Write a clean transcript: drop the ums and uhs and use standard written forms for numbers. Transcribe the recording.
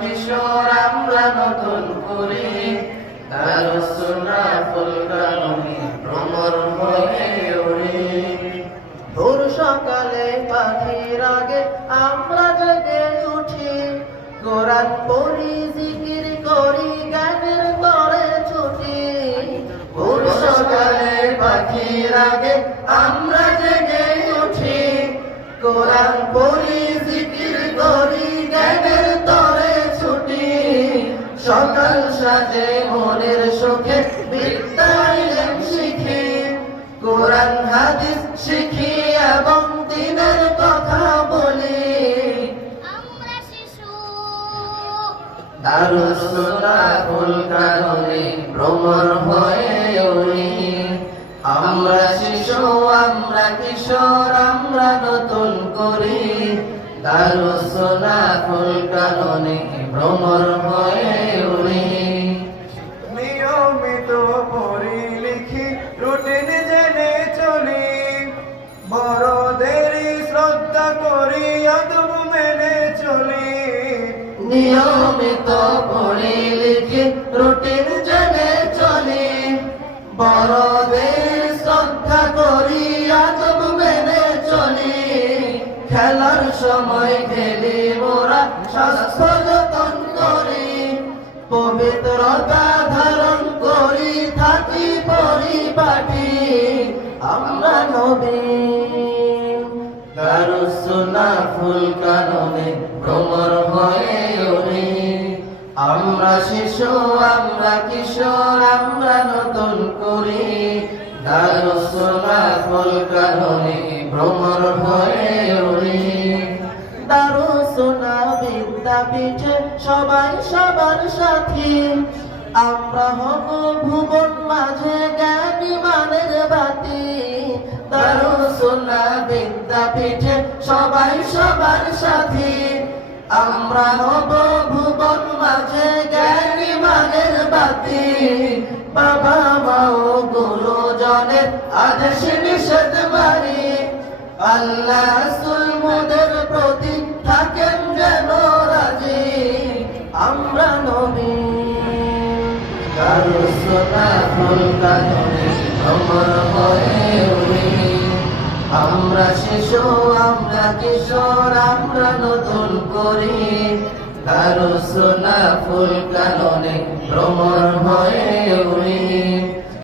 কিশোর আমরা নতুন করি দারুস সুন্নাহ ফুলকাননে ভ্রমর হয়ে উড়ি। ভোর সকালে পাখির আগে আমরা জেগে উঠি, কোরআন পড়ি জিকির করি গানের তরে ছুটি। ভোর সকালে পাখির আগে আমরা জেগে উঠি, কোরআন পড়ি জিকির করি গানের তরে ছুটি। সকাল সাজে মনের সুখে বিদ্যা ইলম শিখি, কোরআন হাদিস শিখি এবং দ্বীনের কথা বলি। আমরা শিশু দারুস সুন্নাহ ফুলকাননে ভ্রমর হয়ে উড়ি। আমরা শিশু আমরা কিশোর আমরা নতুন করি দারুস সুন্নাহ ফুলকাননে ভ্রমর হয়ে উড়ি। নিয়মিত পড়ি লিখি রুটিন জেনে চলি, বড়দেরই শ্রদ্ধা করি আদব মেনে চলি। নিয়মিত পড়ি লিখি রুটিন জেনে চলি, বড়দের শ্রদ্ধা করি আদব মেনে চলি। খেলার সময় খেলি মোরা স্বাস্থ্য যতন করি, পবিত্রতা ধারণ করি থাকি পরিপাটি। আমরা নবী দারুস সুন্নাহ ফুলকাননে ভ্রমর হয়ে উড়ি। আমরা শিশু আমরা কিশোর আমরা নতুন করি দারুস সুন্নাহ ফুলকাননে ভ্রমর হয়ে উড়ি। দারুস সুন্নাহ বিদ্যাপীঠে সবাই সবার সাথী, আমরা হব ভুবন মাঝে জ্ঞানী মানের বাতি। দারুস সুন্নাহ বিদ্যাপীঠে সবাই সবার সাথী, আমরা হব ভুবন মাঝে জ্ঞানী মানের বাতি। বাবা মা ও গুরুজনের আদেশ নিষেধ মানি, আল্লাহ রাসূল মোদের প্রতি থাকেন যেন রাজি। আমরা নবী দারুস সুন্নাহ ফুলকাননে ভ্রমর হয়ে উড়ি। আমরা শিশু আমরা কিশোর আমরা নতুন করি দারুস সুন্নাহ ফুলকাননে ভ্রমর হয়ে উড়ি।